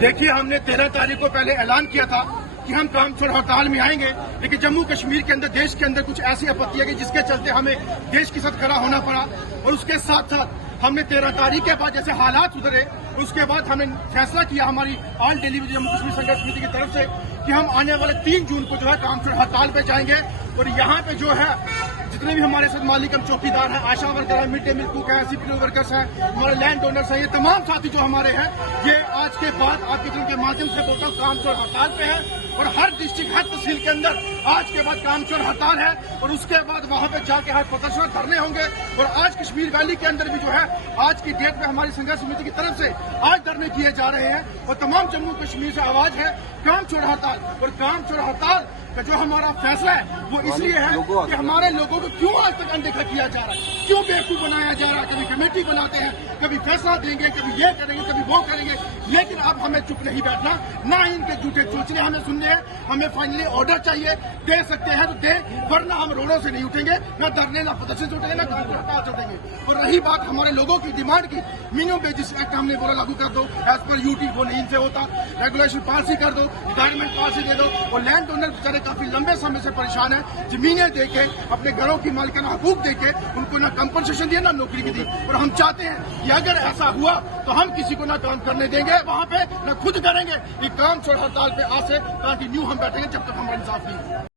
देखिए, हमने 13 तारीख को पहले ऐलान किया था कि हम काम छोड़ हड़ताल में आएंगे, लेकिन जम्मू कश्मीर के अंदर, देश के अंदर कुछ ऐसी आपत्तियां की जिसके चलते हमें देश के साथ खड़ा होना पड़ा। और उसके साथ साथ हमने 13 तारीख के बाद जैसे हालात सुधरे, उसके बाद हमने फैसला किया हमारी ऑल दिल्ली जम्मू कश्मीर संघर्ष समिति की तरफ से कि हम आने वाले 3 जून को जो है काम छोड़ हड़ताल पे जाएंगे। और यहाँ पे जो है जितने भी हमारे साथ मालिक हम चौकीदार हैं, आशा वर्कर हैं, मिड डे मील कुक हैं, सीपीओ वर्कर्स हैं, हमारे लैंड ओनर्स हैं, ये तमाम साथी जो हमारे हैं, ये आज के बाद आपके के माध्यम से बोलता हूँ काम छोड़ हड़ताल पे है। और हर डिस्ट्रिक्ट, हर तहसील के अंदर आज के बाद काम छोड़ हड़ताल है। और उसके बाद वहां पे जाके हर प्रदर्शन करने होंगे। और आज कश्मीर वैली के अंदर भी जो है आज की डेट में हमारी संघर्ष समिति की तरफ से आज धरने किए जा रहे हैं। और तमाम जम्मू कश्मीर से आवाज है काम छोड़ हड़ताल। और काम छोड़ हड़ताल का जो हमारा फैसला है वो इसलिए है कि हमारे लोगों को क्यों आज तक अनदेखा किया जा रहा है, क्यों बेवकूफ बनाया जा रहा है। कभी कमेटी बनाते हैं, कभी फैसला देंगे, कभी ये करेंगे, कभी वो करेंगे, लेकिन अब हमें चुप नहीं बैठना, ना इनके झूठे चोचले हमें सुनने हैं। हमें फाइनली ऑर्डर चाहिए, दे सकते हैं तो दे, वरना हम रोडों से नहीं उठेंगे, ना धरने, ना प्रदर्शन से उठेंगे, ना हड़ताल से उठेंगे। और रही बात हमारे लोगों की डिमांड की, मिनिमम वेजेस एक्ट हमने बोला लागू कर दो, एज पर यूटी, वो नहीं से होता। रेगुलेशन पॉलिसी कर दो, रिटायरमेंट पॉलिसी दे दो। और लैंड ओनर बेचारे काफी लंबे समय से परेशान है, जमीनें देके, अपने घरों की मालिकाना हकूक देके उनको ना कंपनसेशन दिया, ना नौकरी की दी। और हम चाहते हैं कि अगर ऐसा हुआ तो हम किसी को ना काम करने देंगे वहां पे, ना खुद करेंगे। ये काम छोड़ हड़ताल पे आज से कंटिन्यू हम बैठेंगे जब तक हमारा इंसाफ नहीं।